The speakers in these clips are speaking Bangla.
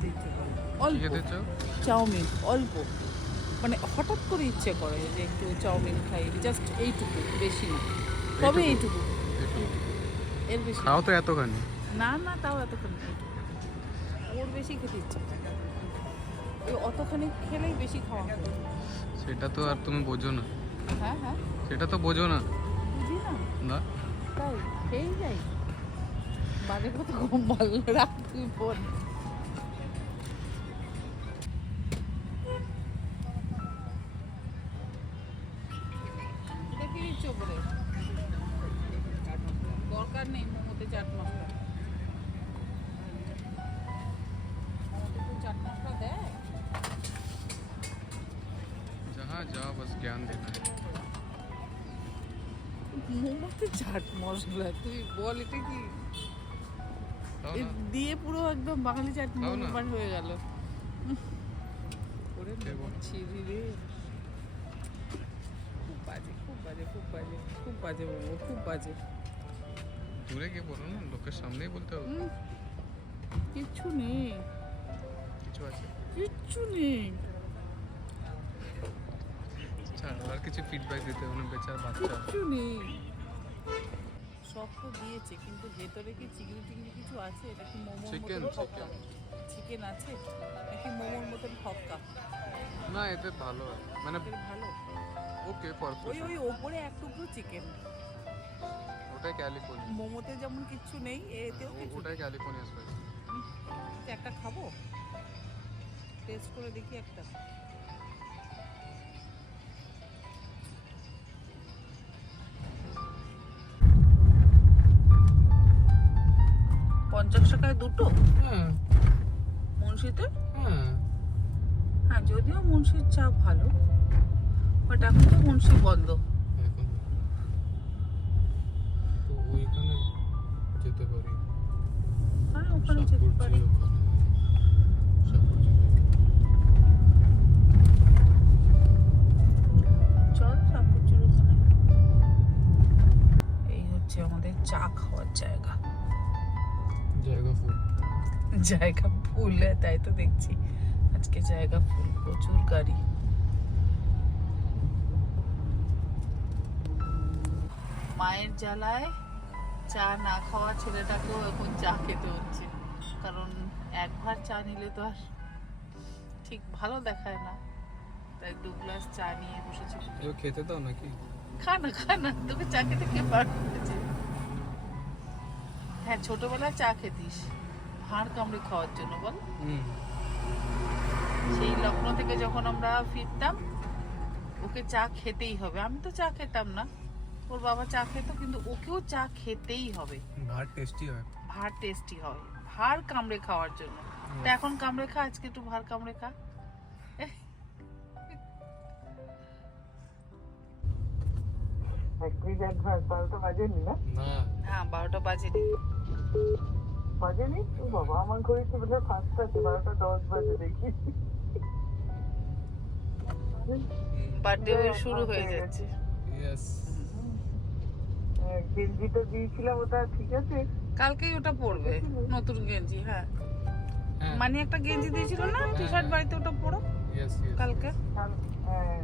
খেতে ইচ্ছে করে, অল্প চাউমিন, অল্প মানে হঠাৎ করে ইচ্ছে করে যে একটু চাউমিন খাই, জাস্ট এইটুকু, বেশি না, তবে এইটুকু, এর বেশি খাও তো এতখানি না, না তাও এতখানি, ওর বেশি খেতে ইচ্ছে করে, ওই অতখানি খেলেই বেশি খাওয়া হয়। সেটা তো আর তুমি বোঝো না। হ্যাঁ হ্যাঁ, সেটা তো বোঝো না। বুঝি না না তাই খেয়েই যাই, বাজে কথা কম ভালো রাখ তুই ফোন। দেখে নিচ্ছ ওপরে, দরকার নেই মোমোতে চাট মশলা, মোমোতে তো চাট মশলা দেয়। जहाँ जाओ बस ज्ञान देना है। মোমোতে চাট মশলা, তুই বল এটা কি খাও এ না। দিয়ে পুরো একদম বাঙালি চাট খাও না। মোমো হয়ে গেল। ওরে দেবো। ছিরি রে, খুব বাজে, খুব বাজে, খুব বাজে, খুব বাজে মোমো, খুব বাজে। দূরে গিয়ে বলো না, লোকের সামনেই বলতে হবে। কিচ্ছু নেই, কিছু আছে কিচ্ছু নেই, ছাড়, আর কিছু ফিডব্যাক দিতে হবে না, বেচার বাচ্চা। কিচ্ছু নেই। সব তো দিয়েছে কিন্তু ভেতরে কি চিংড়ি টিংড়ি কিছু আছে? এটা কি মোমোর চিকেন মতন খক্কা? চিকেন আছে নাকি মোমোর মতন খক্কা? না এতে ভালো হয়, মানে এদের ভালো, ওকে ওই পারফেক্ট। ওই ওপরে এক টুকরো চিকেন, ওটাই ক্যালিফোর্নিয়া, মোমোতে যেমন কিচ্ছু নেই এতেও কিছু ওটাই ক্যালিফোর্নিয়া স্পাইস। নেই। একটা খাবো, টেস্ট করে দেখি একটা। পঞ্চাশ টাকায় দুটো হ্যাঁ মুন্সিতে? হ্যাঁ, হ্যাঁ যদিও মুন্সির চা ভালো, বাট এখন তো মুন্সি বন্ধ। এখন তো ওইখানে যেতে পারি। হ্যাঁ ওখানে যেতে পারি। চল সাপুরজির ওখানে। এই হচ্ছে আমাদের চা খাওয়ার জায়গা। জায়গা ফুল। জায়গা ফুল, তাই তো দেখছি আজকে জায়গা ফুল, প্রচুর গাড়ি। মায়ের জ্বালায় চা না খাওয়া ছেলেটাকেও এখন চা খেতে হচ্ছে, কারণ একবার চা নিলে তো আর ঠিক ভালো দেখায় না, তাই 2 গ্লাস চা নিয়ে বসেছি। কেউ খেতে দাও নাকি? খা না, তোকে চা খেতে কে পাঠিয়েছে? হ্যাঁ ছোটবেলায় চা খেতিস হাড় কামড়ে খাওয়ার জন্য, বল। সেই লখনৌ থেকে যখন আমরা ফিরতাম ওকে চা খেতেই হবে, আমি তো চা খেতাম না, ওর বাবা চা খেত, কিন্তু ওকেও চা খেতেই হবে। ভাত টেস্টি হয়, ভাত টেস্টি হয়, ভাড় কামড়ে খাওয়ার জন্য। তা এখন কামড়ে খা, আজকে একটু ভাড় কামড়ে খা। না হ্যাঁ 12টা বাজেনি, বাজেনি তো বাবা, আমার ঘড়ি তো বোধহয় 5টাতে, 12টা 10 বাজে দেখি। বার্থডে শুরু হয়ে যাচ্ছে। ইয়েস, গেঞ্জিটা দিয়েছিলাম ওটা ঠিক আছে, কালকেই ওটা পরবে, নতুন গেঞ্জি। হ্যাঁ হ্যাঁ মানে একটা গেঞ্জি দিয়েছিল না টি শার্ট, বাড়িতে ওটা পরো ইয়েস ইয়েস। কালকে। হ্যাঁ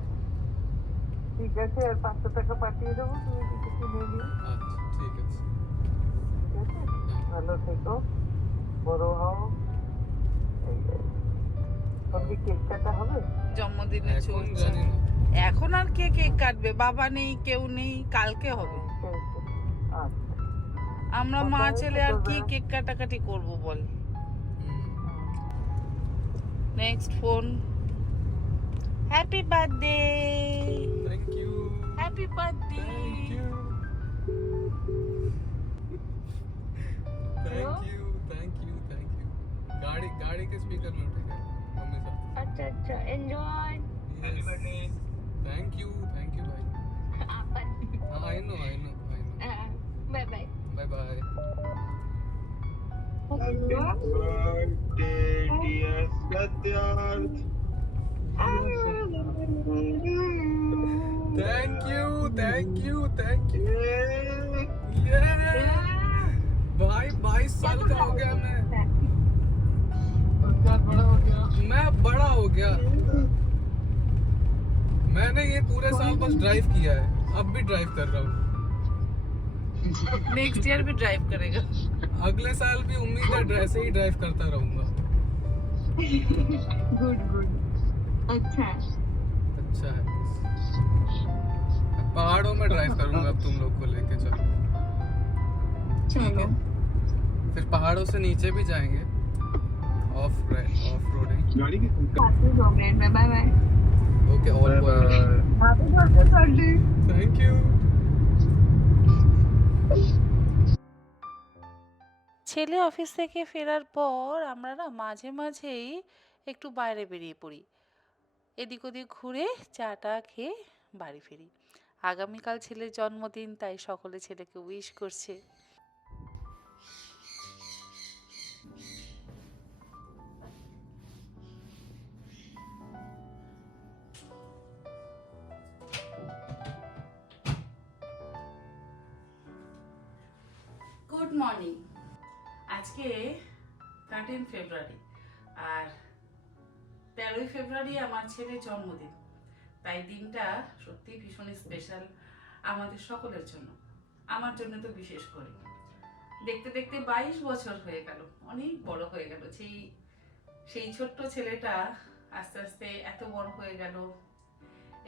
ঠিক আছে, আর 500 টাকা পাঠিয়ে দেবো, তুমি কিছু কিনে নিও। আচ্ছা ঠিক আছে। ঠিক আছে, ভালো থেকো, বড় হও। সবজি কেক কাটা হবে? জন্মদিনে এখন চলছে, জানি না, এখন আর কে কেক কাটবে, বাবা নেই কেউ নেই, কালকে হবে। আচ্ছা আমরা মা ছেলে আর কি কেক কাটাকাটি করব বল। Next phone, happy birthday, thank you happy birthday. Thank you thank you thank you. गाड़ी के स्पीकर में उठेगा मम्मी साथ। अच्छा एंजॉय। थैंक यू भाई। I know bye bye. Bye bye. birthday, dear Satyarth. Thank you भाई 22 साल का हो गया मैं। गया। मैंने ये पूरे साल बस ड्राइव किया है, अब भी ड्राइव कर रहा हूँ। नेक्स्ट ईयर भी ड्राइव करेगा। अगले साल भी उम्मीद है ऐसे ही ड्राइव करता रहूंगा। गुड गुड अच्छा है अच्छा है। पहाड़ों में ड्राइव करूंगा अब तुम लोग को लेके, चलो ठीक है। फिर पहाड़ों से नीचे भी जाएंगे, ऑफ रोडिंग। गाड़ी की हैप्पी 2 मिनट में bye bye okay all happy birthday Sunday thank you. ছেলে অফিস থেকে ফেরার পর আমরা না মাঝে মাঝেই একটু বাইরে বেরিয়ে পড়ি, এদিক ওদিক ঘুরে চাটা খেয়ে বাড়ি ফিরি। আগামীকাল ছেলের জন্মদিন, তাই সকলে ছেলেকে উইশ করছে। Good morning. আজকে 13 ফেব্রুয়ারি আর 13ই ফেব্রুয়ারি আমার ছেলের জন্মদিন, তাই দিনটা সত্যি ভীষণ স্পেশাল আমাদের সকলের জন্য, আমার জন্য তো বিশেষ করে। দেখতে দেখতে 22 বছর হয়ে গেল, অনেক বড় হয়ে গেল। সেই ছোট্ট ছেলেটা আস্তে আস্তে এত বড় হয়ে গেল,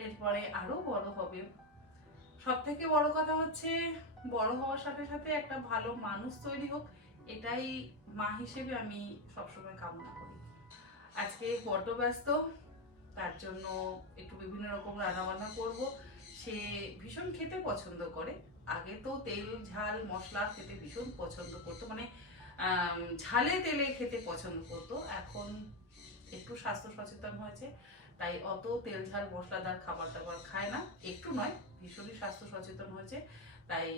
এরপরে আরো বড় হবে। সব থেকে বড় কথা হচ্ছে বড় হওয়ার সাথে সাথে একটা ভালো মানুষ তৈরি হোক, এটাই মা হিসেবে আমি সবসময় কামনা করি। আজকে বড্ড ব্যস্ত, তার জন্য একটু বিভিন্ন রকম রান্নাবান্না করব। সে ভীষণ খেতে পছন্দ করে, আগে তো তেল ঝাল মশলা খেতে ভীষণ পছন্দ করতো, মানে ঝালে তেলে খেতে পছন্দ করতো। এখন একটু স্বাস্থ্য সচেতন হয়েছে, তাই অত তেল ঝাল মশলাদার খাবার দাবার খায় না। একটু নয়, ভীষণই স্বাস্থ্য সচেতন হয়েছে, তাই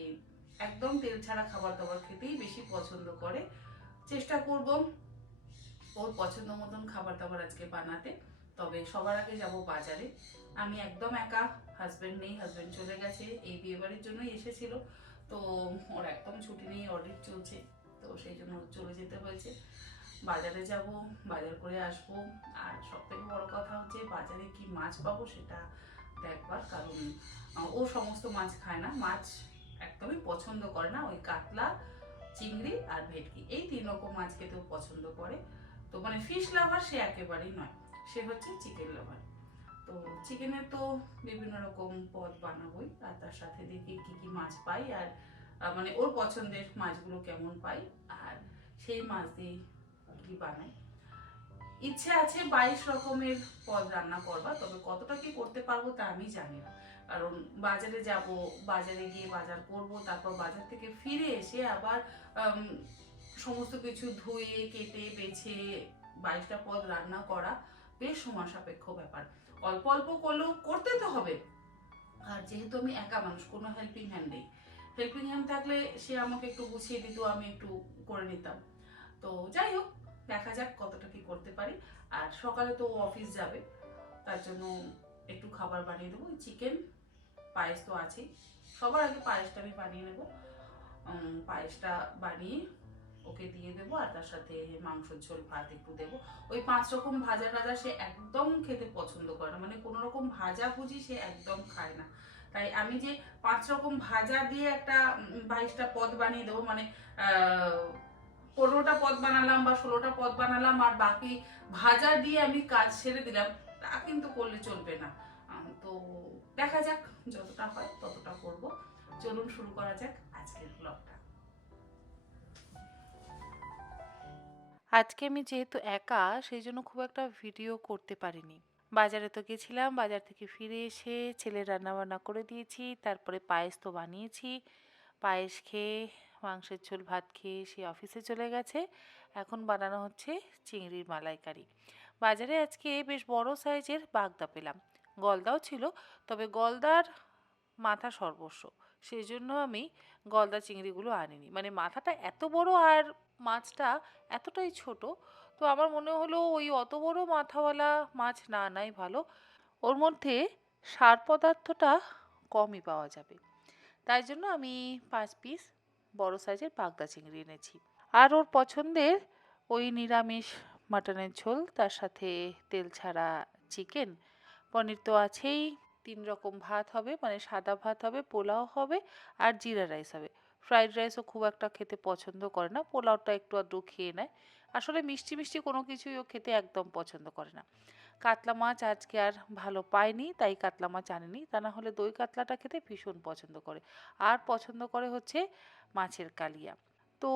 একদম তেল ছাড়া খাবার দাবার খেতেই বেশি পছন্দ করে। চেষ্টা করব ওর পছন্দ মতন খাবার দাবার আজকে বানাতে। তবে সবার আগে যাব বাজারে। আমি একদম একা, হাজবেন্ড নেই, হাজবেন্ড চলে গেছে, এই বিয়ে বাড়ির জন্যই এসেছিল। তো ওর একদম ছুটি নেই, অডিট চলছে, তো সেই জন্য চলে যেতে হয়েছে। বাজারে যাব, বাজার করে আসবো। আর সব থেকে বড় কথা হচ্ছে বাজারে কি মাছ পাবো সেটা দেখবার, কারণ ও সমস্ত মাছ খায় না, মাছ একদমই পছন্দ করে না। ওই কাতলা, চিংড়ি আর ভেটকি, এই 3 রকম মাছ খেতেও পছন্দ করে। তো মানে ফিশ লাভার সে একেবারেই নয়, সে হচ্ছে চিকেন লাভার। তো চিকেনের তো বিভিন্ন রকম পদ বানাবোই, আর তার সাথে দেখি কি কি মাছ পাই, আর মানে ওর পছন্দের মাছগুলো কেমন পাই, আর সেই মাছ দিয়ে কি বানাই। ইচ্ছে আছে 22 রকমের পদ রান্না করবা, তবে কতটা কি করতে পারবো তা আমি জানি না। কারণ বাজারে যাব, বাজারে গিয়ে বাজার করব, তারপর বাজার থেকে ফিরে এসে আবার সমস্ত কিছু ধুয়ে কেটে বেছে 22টা পদ রান্না করা বেশ সময় সাপেক্ষ ব্যাপার। অল্প অল্প করলেও করতে তো হবে, আর যেহেতু আমি একা মানুষ, কোনো হেল্পিং হ্যান্ড নেই। হেল্পিং হ্যান্ড থাকলে সে আমাকে একটু গুছিয়ে দিত, আমি একটু করে নিতাম। তো যাই হোক, দেখা যাক কতটা কি করতে পারি। আর সকালে তো অফিস যাবে, তার জন্য একটু খাবার বানিয়ে দেবো। চিকেন, পায়েস তো আছেই, সবার আগে পায়েসটা আমি বানিয়ে নেব। পায়েসটা বানিয়ে ওকে দিয়ে দেবো, আর তার সাথে মাংসের ঝোল ভাত একটু দেবো। ওই 5 রকম ভাজা টাজা সে একদম খেতে পছন্দ করে না, মানে কোনো রকম ভাজা ভুজি সে একদম খায় না। তাই আমি যে 5 রকম ভাজা দিয়ে একটা 22টা পদ বানিয়ে দেবো, মানে 15টা পদ বানালাম বা 16টা পদ বানালাম আর বাকি ভাজা দিয়ে আমি কাজ ছেড়ে দিলাম, তা কিন্তু করলে চলবে না। তো দেখা যাক, যতটা হয় ততটা করব। চলুন শুরু করা যাক আজকের ব্লগটা। আজকে আমি যেহেতু একা, সেই জন্য খুব একটা ভিডিও করতে পারিনি। বাজারে তো গেছিলাম, বাজার থেকে ফিরে এসে ছেলে রান্নাবান্না করে দিয়েছি, তারপরে পায়েস তো বানিয়েছি। পায়েস খেয়ে, মাংসের ঝোল ভাত খেয়ে সে অফিসে চলে গেছে। এখন বানানো হচ্ছে চিংড়ির মালাইকারি। বাজারে আজকে বেশ বড় সাইজের বাগদা পেলাম, গলদাও ছিল, তবে গলদার মাথা সর্বস্ব, সেই জন্য আমি গলদা চিংড়িগুলো আনিনি। মানে মাথাটা এত বড় আর মাছটা এতটাই ছোট, তো আমার মনে হলো ওই অত বড় মাথাওয়ালা মাছ না আনাই ভালো, ওর মধ্যে সার পদার্থটা কমই পাওয়া যাবে। তাই জন্য আমি 5 পিস বড় সাইজের বাগদা চিংড়ি এনেছি। আর ওর পছন্দের ওই নিরামিষ মাটনের ঝোল, তার সাথে তেল ছাড়া চিকেন, পনির তো আছেই, 3 রকম ভাত হবে, মানে সাদা ভাত হবে, পোলাও হবে আর জিরা রাইস হবে। ফ্রাইড রাইসও খুব একটা খেতে পছন্দ করে না, পোলাওটা একটু আধটু খেয়ে নেয়। আসলে মিষ্টি মিষ্টি কোনো কিছুই ও খেতে একদম পছন্দ করে না। কাতলা মাছ আজকে আর ভালো পায়নি, তাই কাতলা মাছ আনেনি, তা না হলে দই কাতলাটা খেতে ভীষণ পছন্দ করে। আর পছন্দ করে হচ্ছে মাছের কালিয়া। তো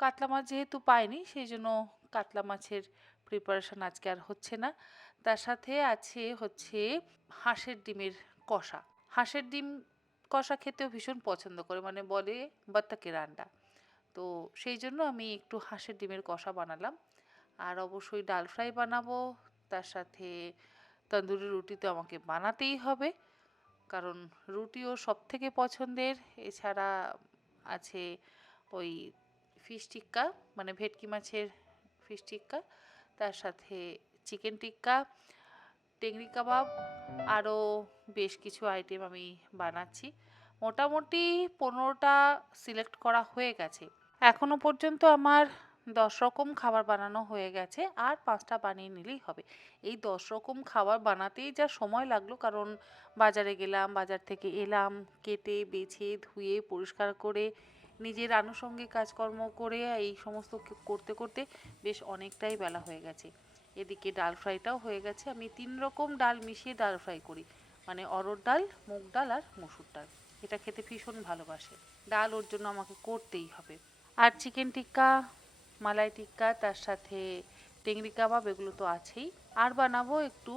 কাতলা মাছ যেহেতু পাইনি, সেই জন্য কাতলা মাছের প্রিপারেশন আজকে আর হচ্ছে না। তার সাথে আছে হচ্ছে হাঁসের ডিমের কষা। হাঁসের ডিম কষা খেতেও ভীষণ পছন্দ করে, মানে বলে বাত্তাকের আন্ডা। তো সেই জন্য আমি একটু হাঁসের ডিমের কষা বানালাম। আর অবশ্যই ডাল ফ্রাই বানাবো। তার সাথে তন্দুরি রুটি তো আমাকে বানাতেই হবে, কারণ রুটিও সব থেকে পছন্দের। এছাড়া আছে ওই ফিশ টিক্কা, মানে ভেটকি মাছের ফিশ টিক্কা, তার সাথে চিকেন টিক্কা, টেংরি কাবাব, আরও বেশ কিছু আইটেম আমি বানাচ্ছি। মোটামুটি 15টা সিলেক্ট করা হয়ে গেছে। এখনো পর্যন্ত আমার 10 রকম খাবার বানানো হয়ে গেছে, আর 5টা বানিয়ে নিলেই হবে। এই 10 রকম খাবার বানাতেই যা সময় লাগলো, কারণ বাজারে গেলাম, বাজার থেকে এলাম, কেটে বেছে ধুয়ে পরিষ্কার করে নিজের আনুষঙ্গিক কাজকর্ম করে এই সমস্ত করতে করতে বেশ অনেকটাই বেলা হয়ে গেছে। এদিকে ডাল ফ্রাইটাও হয়ে গেছে। আমি 3 রকম ডাল মিশিয়ে ডাল ফ্রাই করি, মানে অরহর ডাল, মুগ ডাল আর মসুর ডাল। এটা খেতে ভীষণ ভালোবাসে। ডাল ওর জন্য আমাকে করতেই হবে। আর চিকেন টিক্কা, মালাই টিক্কা, তার সাথে টেংরি কাবাব, এগুলো তো আছেই। আর বানাবো একটু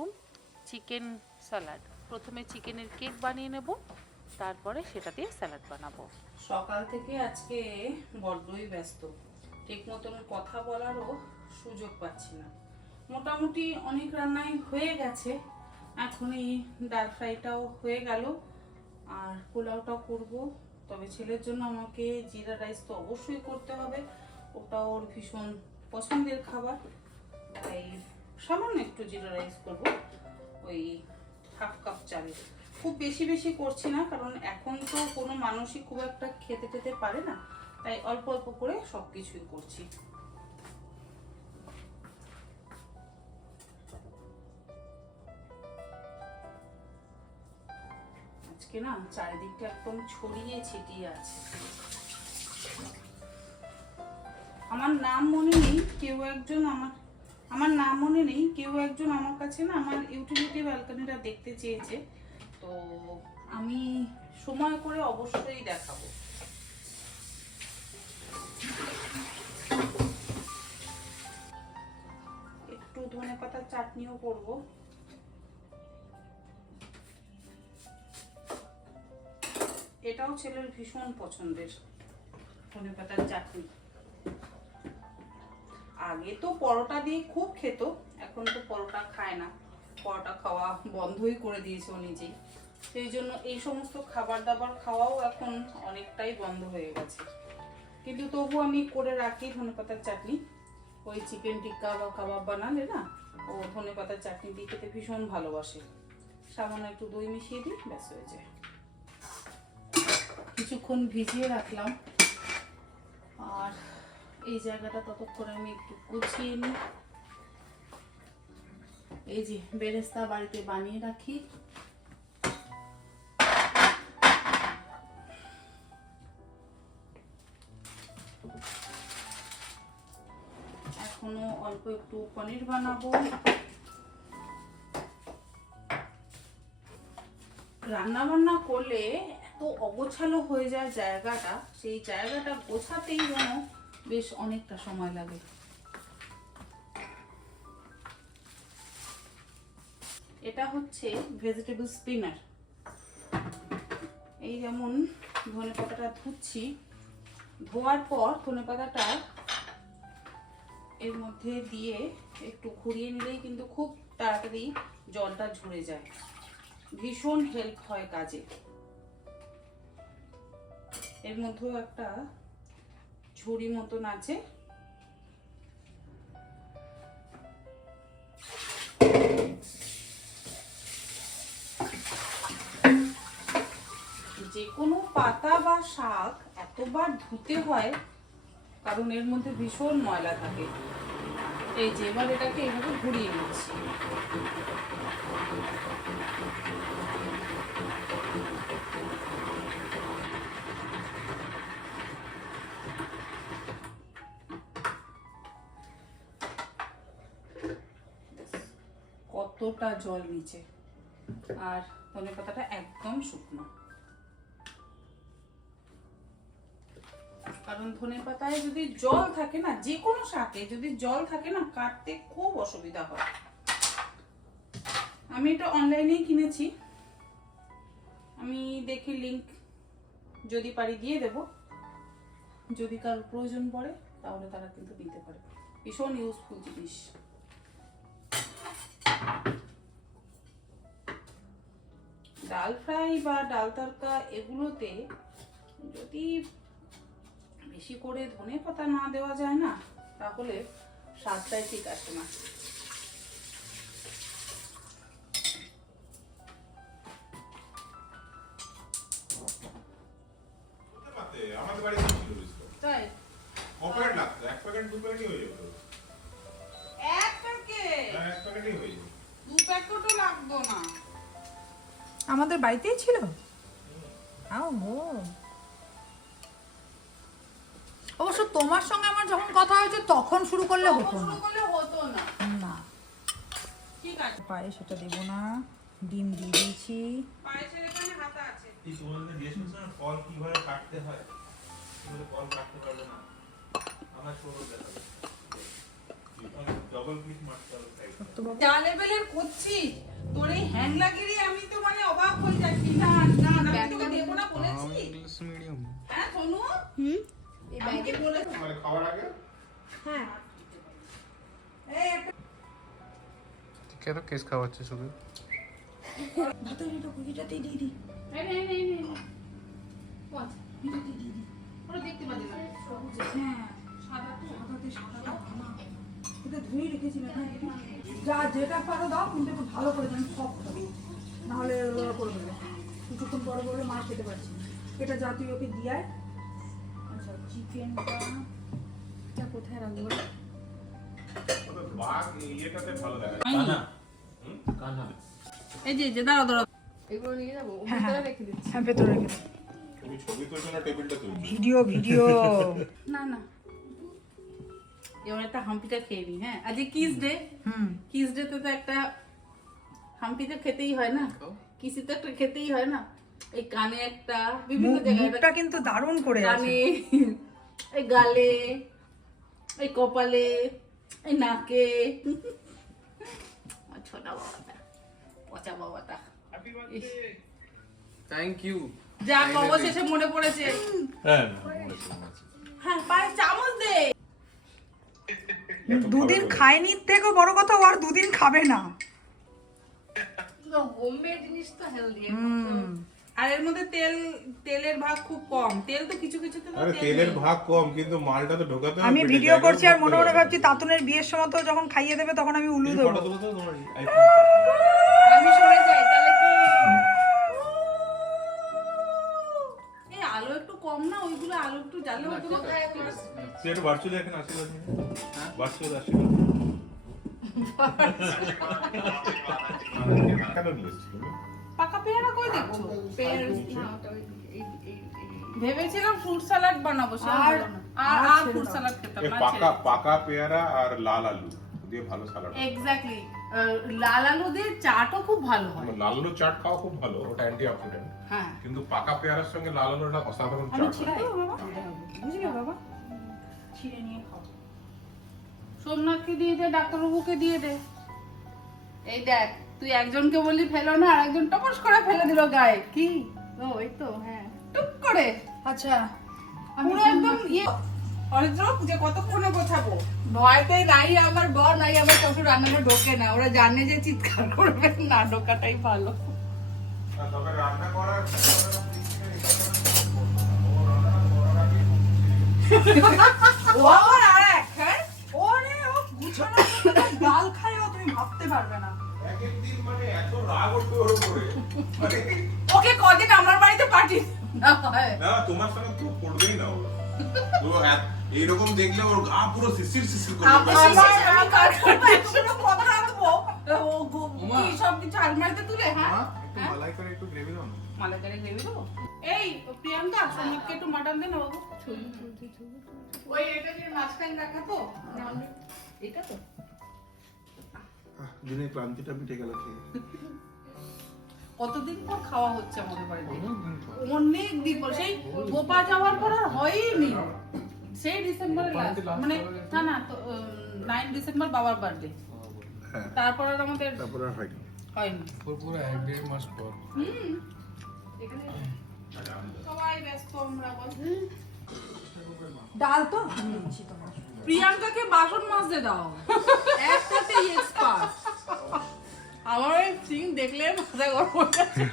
চিকেন স্যালাড। প্রথমে চিকেনের কেক বানিয়ে নেব, তারপরে সেটা দিয়ে স্যালাড বানাবো। সকাল থেকে আজকে বড্ডই ব্যস্ত, ঠিক মতন কথা বলারও সুযোগ পাচ্ছি না। মোটামুটি অনেক রান্নাই হয়ে গেছে। এখন এই ডাল ফ্রাইটাও হয়ে গেল, আর পোলাওটাও করব। তবে ছেলের জন্য আমাকে জিরা রাইস তো অবশ্যই করতে হবে, ওটা ওর ভীষণ পছন্দের খাবার। তাই সামান্য একটু জিরা রাইস করব, ওই হাফ কাপ চালে। খুব বেশি বেশি করছি না, কারণ এখন তো কোনো মানুষই খুব একটা খেতে টেতে পারে না, তাই অল্প অল্প করে সব কিছুই করছি। আজকে না চারিদিকটা একদম ছড়িয়ে ছিটিয়ে আছে। আমার নাম মনে নেই, কেউ একজন আমার নাম মনে নেই, কেউ একজন আমার কাছে না আমার ইউটিলিটি ব্যালকনিটা দেখতে চেয়েছে, তো আমি সময় করে অবশ্যই দেখাবো। একটু ধনেপাতার চাটনিও করবো। এটাও ছেলের ভীষণ পছন্দের, ধনেপাতার চাটনি। আগে তো পরোটা দিয়ে খুব খেত, এখন তো পরোটা খায় না, পরোটা খাওয়া বন্ধই করে দিয়েছে ও নিজেই। সেই জন্য এই সমস্ত খাবার দাবার খাওয়াও এখন অনেকটাই বন্ধ হয়ে গেছে। কিন্তু তবু আমি করে রাখি ধনেপাতার চাটনি। ওই চিকেন টিক্কা বা কাবাব বানালে না, ও ধনেপাতার চাটনি দিয়ে খেতে ভীষণ ভালোবাসে। সামান্য একটু দই মিশিয়ে দিই, ব্যাস হয়ে যায়। কিছুক্ষণ ভিজিয়ে রাখলাম, আর এই জায়গাটা ততক্ষণে আমি একটু গুছিয়ে নিই। এই যে বেরেস্তা বাড়িতে বানিয়ে রাখি, এখনো অল্প একটু পনির বানাবো। রান্না বান্না করলে এত অগোছালো হয়ে যায় জায়গাটা, সেই জায়গাটা গোছাতেই যেন বেশ অনেকটা সময় লাগে। এটা হচ্ছে ভেজিটেবল স্পিনার। এই যেমন ধনেপাতাটা ধুচ্ছি, ধোয়ার পর ধনেপাতাটা এর মধ্যে দিয়ে একটু ঘুরিয়ে নিলেই কিন্তু খুব তাড়াতাড়ি জলটা ঝরে যায়, ভীষণ হেল্প হয় কাজে। এর মধ্যেও একটা ঝুড়ি মতন আছে, যে কোনো পাতা বা শাক এতবার ধুতে হয়, কারণ এর মধ্যে ভীষণ ময়লা থাকে। এই যে এবার এটাকে এইভাবে ঘুরিয়ে নিচ্ছি। কতটা জল নিচে, আর ধনে পাতাটা একদম শুকনো, কারণ ধনে পাতায় যদি জল থাকে না, যে কোনো শাকে যদি জল থাকে না, কাটতে খুব অসুবিধা হয়। আমি এটা অনলাইনেই কিনেছি, আমি দেখি লিংক যদি পারি দিয়ে দেব, যদি কারোর প্রয়োজন পড়ে তাহলে তারা কিন্তু নিতে পারে, ভীষণ ইউজফুল জিনিস। ডাল ফ্রাই বা ডাল তরকা এগুলোতে যদি বেশি করে ধনে পাতা না দেওয়া যায় না, তাহলে স্বাদটাই ঠিক আসে না। আমাদের বাড়িতে ছিল বুঝতো তাই অপারেট লাগতো, এক প্যাকেট দু প্যাকেটই হয়ে যেত। এক প্যাকেট, হ্যাঁ এক প্যাকেটই হয়ে যেত। দু প্যাকেটও লাগতো না। আমাদের বাড়িতেই ছিল। অবশ্য তোমার সঙ্গে আমার যখন কথা হয়েছে তখন শুরু করলে হতো না। শুরু করলে হতো না। না, ঠিক আছে, পায়ে সেটা দেবো না, ডিম দিয়ে দিয়েছি। পায়েসের এখানে হাতা আছে। এই তোমাদের জিজ্ঞেস করছো না ফল কিভাবে কাটতে হয়, কিভাবে ফল কাটতে পারবে না, আমার সরল দেখাবে, ডবল ক্লিক মারতে হবে সাইডে। যা লেভেলের করছিস, তোর এই হ্যাংলাগিরি আমি তো মানে অবাক হয়ে যাচ্ছি। না না না, আমি তোকে দেবো না বলেছি। इंग्लिश मीडियम হ্যাঁ সোনু, এই ব্যাগে বলে মানে খাওয়ার আগে হ্যাঁ क्या तो किस খাওয়াচ্ছে শুধু ভাতের এটা কুড়িটাতেই দিয়ে দিই। এই নে নে নে বাস এটা দি দি ওরা দেখতে পাবে না। হ্যাঁ, সাদা তো সাদাটা ভালো। এটা ধুয়ে রেখেছিলাম, হ্যাঁ, যা যেটা পারো দাও, কিন্তু একটু ভালো করে দেন, সব হবে, নাহলে লোড়া করে দেবে। কিছুক্ষণ পরে পরে মাছ খেতে পারছি না। এটা জাতীয় ওকে দিয়ায়। আচ্ছা, চিকেনটা এটা কোথায় রাখবো? বাঘ ইয়েটাতে ভালো লাগে। এই যে দাঁড়াও দাঁড়াও, এগুলো নিয়ে যাবো, হ্যাঁ, ভিতরে রেখে দিচ্ছি। হ্যাঁ, ভেতরে রেখে দাও। তুমি ছবি তুলছো না টেবিলটা তুলছো? ভিডিও না না, এবার একটা হাম্পিটা খেয়ে নি। হ্যাঁ, আজকে কিস ডে, কিস ডে তে তো একটা হাম্পি তো খেতেই হয় না, কিসি তো একটা খেতেই হয় না। এই কানে একটা, বিভিন্ন জায়গায় মুখটা কিন্তু দারুণ করে আছে। কানে, এই গালে, এই কপালে, এই নাকে, আর ছোট বাবাটা, পচা বাবাটা। ইস, थैंक यू যা অবশেষে মনে পড়েছে। হ্যাঁ হ্যাঁ, পায়ে চামচ দে। দুদিন খায়নি থেকেও বড় কথা, ও আর দুদিন খাবে না। হোমমেড জিনিস তো হেলদি। আর এর মধ্যে তেলের ভাগ খুব কম, তেল তো কিছু কিছুতে তো আরে তেল তেলের নেই। ভাগ কম কিন্তু মালটা তো ঢোকাতে হবে। আমি পেটে ভিডিও জায়গাও করছি আর মনে থাকতে মনে হবে। ভাবছি তাতুনের বিয়ের সময় তো যখন খাইয়ে দেবে তখন আমি উলু এই দেবো। ফটো তুলো তো তোমার আইফোন। আমি সরে যাই তাহলে কি? এই আলো একটু কম না, ওইগুলো আলো একটু জ্বালে হতো না। তুই একটু ভার্চুয়ালি এখন আশীর্বাদ নিবি? ভার্চুয়াল আশীর্বাদ কেন নিয়ে এসেছিল? পাকা পেয়ারা কই দেখছো? পেয়ার না, ওটা ভেবেছিলাম ফ্রুট স্যালাড বানাবো, সেটা আর- হলো না। আর ফ্রুট স্যালাড খেতাম এই না। পাকা পেয়ারা আর লাল আলু দিয়ে ভালো সালাড। এক্স্যাক্টলি, লাল আলু দিয়ে চাটও খুব ভালো হয়। লাল আলু চাট খাওয়া খুব ভালো, ওটা অ্যান্টি অক্সিডেন্ট। হ্যাঁ, কিন্তু পাকা পেয়ারার সঙ্গে লাল আলুটা অসাধারণ আমি চাট ছিঁড়ে হয়। দেবো বাবা, বুঝলি বাবা, ছিঁড়ে নিয়ে খাও। সোমনাথকে দিয়ে দে, ডাক্তারবাবুকে দিয়ে দে। এই দেখ, তুই একজনকে বললি ফেলো না, আর একজন টপস করে ফেলে দিল গায়ে। কি ও এই তো হ্যাঁ। টুক করে আচ্ছা, পুরো একদম ইয়ে। অরিত্র, যে কতক্ষণে গোছাবো? ভয়তে নাই আমার বর নাই আমার শ্বশুর রান্নাঘরে ঢোকে না, ওরা জানে যে চিৎকার করবে, না ঢোকাটাই ভালো। আর তবে রান্না করার ও আবার আরেক, হ্যাঁ? ওরে, ও গুছানো ডাল খায়, ও তুমি ভাবতে পারবে না। এক এক দিন মানে এত রাগ উঠবে ওর উপরে। মানে ওকে কদিন আমার বাড়িতে পাঠিয়ে না হয়। না তোমার সঙ্গে তো পড়বেই না ও। তো এইরকম দেখলে ওর গা পুরো শিশির শিশির করে আমি কাজ করবো, এতগুলো কথা রাখবো, কি সব কিছু আলমারিতে তুলে, হ্যাঁ? একটু মালাই করে একটু গ্রেভি দাও না। মালাইকারি গ্রেভি দেবো? এই প্রিয়াঙ্কা, সন্দীপকে একটু মাটন দে না বাবু। ওই এটা যে মাঝখানে রাখা তো? এটা তো? দিনের ক্লান্তিটা মিটে গেল খেয়ে। কতদিন পর খাওয়া হচ্ছে আমাদের বাড়িতে? অনেকদিন পর। অনেক দিন পর, সেই গোপা যাওয়ার পর আর হয়নি। সেই ডিসেম্বরে বাড়িতে last মানে কবে গেছিলে? না না তো 9 ডিসেম্বর বাবার বার্থডে, হ্যাঁ, তারপর আর আমাদের তারপর আর হয়নি। হয়নি। পুরো 1-1.5 মাস পর। সবাই ব্যস্ত আমরা বল। ডাল তো আমি দিচ্ছি তোমার। প্রিয়াঙ্কাকে বাসন মাজতে দাও, একটাতেই এক্সপার্ট। আমার এই সিং দেখলে মাথা গরম হয়ে যাচ্ছে।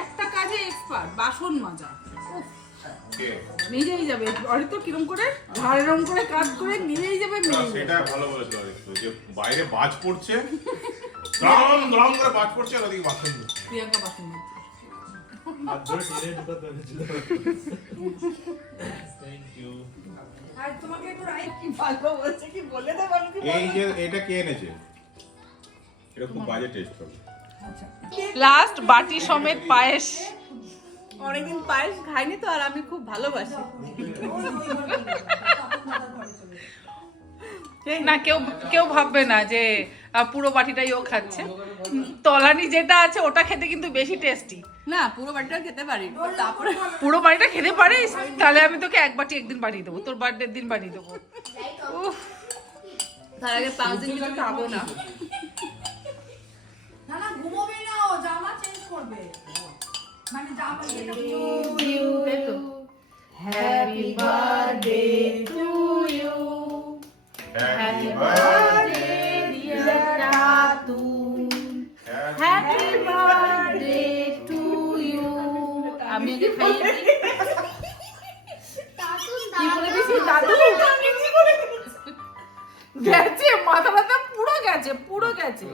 একটা কাজে এক্সপার্ট, বাসন মাজা। উফ, নিজেই যাবে। অরে তো কিরম করে ঝাড়েরম করে কাজ করে নিজেই যাবে, নিজেই যাবে। সেটা ভালো বলেছো আরেকটু, যে বাইরে বাজ পড়ছে, দম দম করে বাজ পড়ছে, আর ওদিকে বাথরুম। প্রিয়াঙ্কা বাসন মাজছে। হাত ধরে টেনে ঢুকাতে হয়েছিল। Thank you. আর তোমাকে একটু রাইট কি ভালো বলছে, কি বলে দে বল কি এই যে এটা কে এনেছে? এটা খুব বাজে টেস্ট হবে। লাস্ট বাটি সমেত পায়েস। অনেকদিন পায়েস খাইনি তো, আর আমি খুব ভালোবাসি। না কেউ কেউ ভাববে না যে পুরো বাটিটাই ও খাচ্ছে। তলানি যেটা আছে ওটা খেতে কিন্তু বেশি টেস্টি। না, পুরো বাটিটা খেতে পারি, তারপরে পুরো বাটিটা খেতে পারিস? তাহলে আমি তোকে এক বাটি একদিন বানিয়ে দেবো, তোর বার্থডের দিন বানিয়ে দেবো। উফ, তার আগে 5 দিন কিছু খাবো না। না না ঘুমোবে না, ও জামা চেঞ্জ করবে, মানে জামা যেটা happy birthday to you, happy birthday dear Ratu, happy birthday to you. আমি ওকে খাইয়ে দিই। কি বলে দিছি দাদু? গেছে, মাথা ব্যথা পুরো গেছে, পুরো গেছে।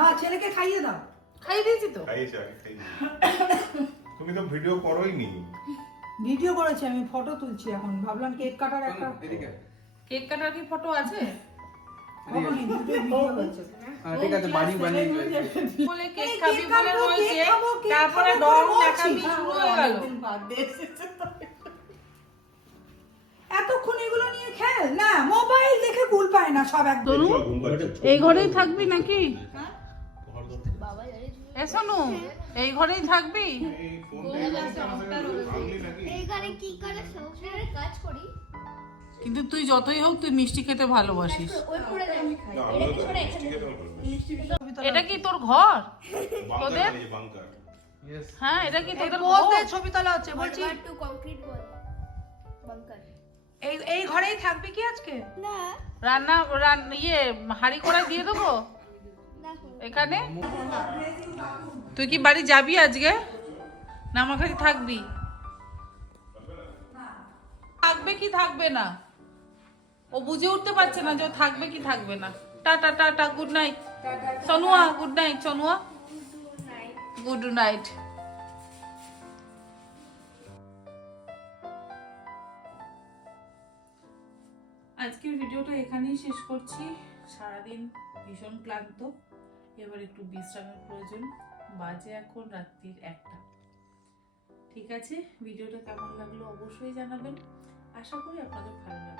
না ছেলেকে খাইয়ে দাও। খাইয়ে দিয়েছি তো। খাইয়েছে আগে খাইয়েছে। তুমি তো ভিডিও করোই নি। ভিডিও করেছি আমি, ফটো তুলছি এখন, ভাবলাম কেক কাটার একটা এদিকে। কেক কাটার কি ফটো আছে? ফটো নেই, ভিডিও হয়েছে। ঠিক আছে, বানিয়ে বানিয়ে দিও। বলে কেক খাবি বলে হয়েছে, তারপরে ডং দেখাবি শুরু হয়ে গেল। এতক্ষণ এগুলো নিয়ে খেল না, মোবাইল দেখে কুল পায় না সব একদম। এই ঘরেই থাকবি নাকি? এ সোনু, এই ঘরেই থাকবি? এইখানে কি করে সংসারে কাজ করি? কিন্তু তুই যতই হোক তুই মিষ্টি খেতে ভালোবাসিস। ওই করে দেয়। এটা কি করে এখানে? এটা কি তোর ঘর? তোদের? বাংকার। Yes. হ্যাঁ, এটা কি তোদের বল দে, ঘর? ছবি তোলা হচ্ছে, বলছি বারবার টু কংক্রিট বল। বাংকার। এই এই ঘরেই থাকবি কি আজকে? না, ইয়ে হাঁড়ি কড়াই দিয়ে দেবো না। এখানে। তুই কি বাড়ি যাবি আজকে, না আমার কাছে থাকবি? থাকবে কি থাকবে না, ও বুঝে উঠতে পারছে না যে ও থাকবে কি থাকবে না। টাটা টাটা, গুড নাইট সোনুয়া, গুড নাইট সোনুয়া, গুড নাইট। আজকের ভিডিওটা এখানেই শেষ করছি। সারাদিন ভীষণ ক্লান্ত, এবার একটু বিশ্রামের প্রয়োজন। বাজে এখন রাত্রির 1টা। ঠিক আছে, ভিডিওটা কেমন লাগলো অবশ্যই জানাবেন। আশা করি আপনাদের ভালো লাগবে।